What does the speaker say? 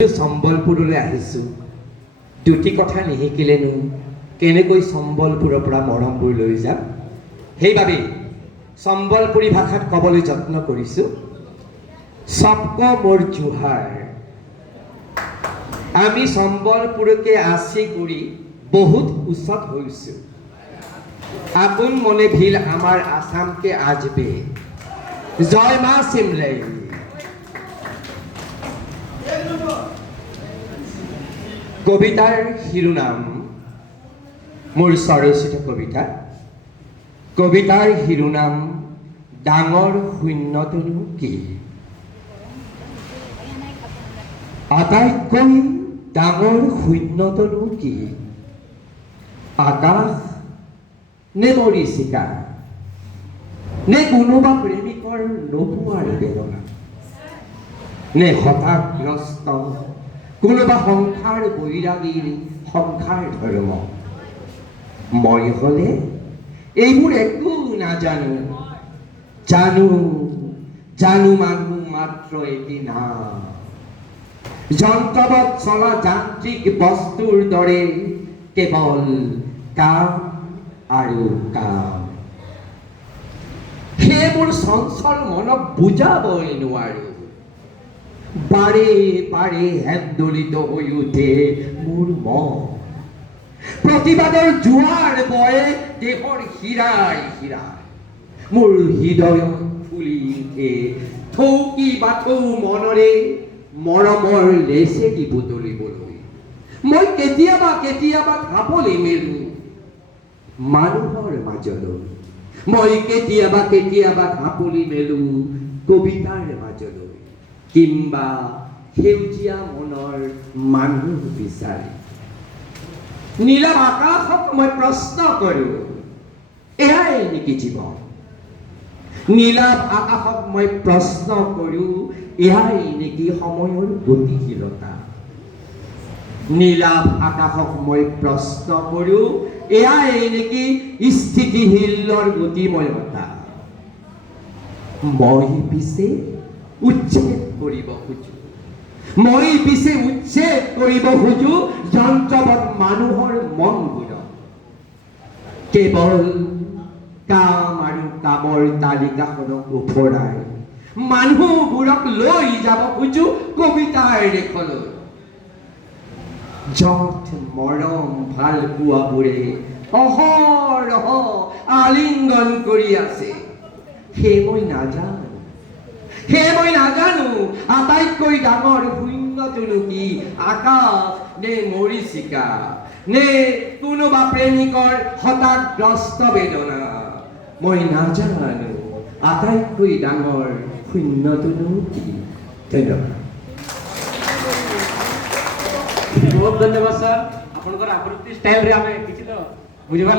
সম্বলপুৰলৈ আহিছোঁ। দুটি কথা নিশিকিলেনো কেনেকৈ সম্বলপুৰৰ পৰা মৰমবোৰ লৈ যাম। সেইবাবে সম্বলপুৰী ভাষাত ক'বলৈ যত্ন কৰিছোঁ। সবকো মোৰ জোহাৰ। আমি সম্বলপুৰকে আছি কৰি বহুত উচ্চত হৈছোঁ। আপোন মনে ভিল আমাৰ আসামকে আজবে। জয় মা চিমলাই। কবিতাৰ শিৰোনাম মোৰ স্বৰচিত কবিতা। কবিতাৰ শিৰোনাম ডাঙৰ শূন্যতনো কি। আটাইতকৈ ডাঙৰ শূন্যতনো কি। আকাশ নে মৰীচিকা নে কোনোবা প্ৰেমিকৰ নোপোৱাৰ বেদনা নে হতাশগ্ৰস্ত কোনোবা সংসাৰ বৈৰাগীৰ সংসাৰ ধৰ্ম। মই হলে এইবোৰ একো নাজানো। জানো মানুহ মাত্ৰ এটি নাম। যন্ত্ৰত চলা যান্ত্ৰিক বস্তুৰ দৰে কেৱল কাম আৰু কাম। সেইবোৰ চঞ্চল মনক বুজাবই নোৱাৰো। বাৰে বাৰে হেন্দলিত হৈ উঠে মোৰ মন। প্ৰতিবাদৰ জোৱাৰ বয়ে দেশৰ শিৰাই শিৰাই। মোৰ হৃদয়ত ফুলি উঠে থৌকি বাথৌ মনৰে মৰমৰ লেচেকি বুটলিবলৈ। মই কেতিয়াবা কেতিয়াবা ঢাপলি মেলো মানুহৰ মাজলৈ। মই কেতিয়াবা কেতিয়াবা ঢাপলি মেলো কবিতাৰ মাজলৈ। কিংবা সেউজীয়া মনৰ মানুহ বিচাৰি। নীলা আকাশক মই প্ৰশ্ন কৰোঁ, এয়াই নেকি জীৱন। নীলা আকাশক মই প্ৰশ্ন কৰোঁ, এয়াই নেকি সময়ৰ গতিশীলতা। নীলা আকাশক মই প্ৰশ্ন কৰোঁ, এয়াই নেকি স্থিতিশীলৰ গতিময়তা। মই পিছে উচ্ছেদ কৰিব খোজো। মই পিছে উচ্ছেদ কৰিব খোজো যন্ত্ৰবৎ মানুহৰ মনবোৰক। কেৱল কাম আৰু কামৰ তালিকাখনক উফৰাই মানুহবোৰক লৈ যাব খোজো কবিতাৰ দেশলৈ। য'ত মৰম ভাল পোৱাবোৰে অহৰহ আলিংগন কৰি আছে। সেই মই নাজানো আটাইতকৈ ডাঙৰ শূন্যতনো কি। আকাশ নে মৰীচিকা নে কোনোবা প্ৰেমিকৰ হতাশগ্ৰস্ত বেদনা। মই নাজানো আটাইতকৈ ডাঙৰ শূন্যতনো কি। ধন্যবাদ। बहुत धन्यवाद सर। आपनकर आकृति स्टाइल रे हमें किछि तो बुझिबा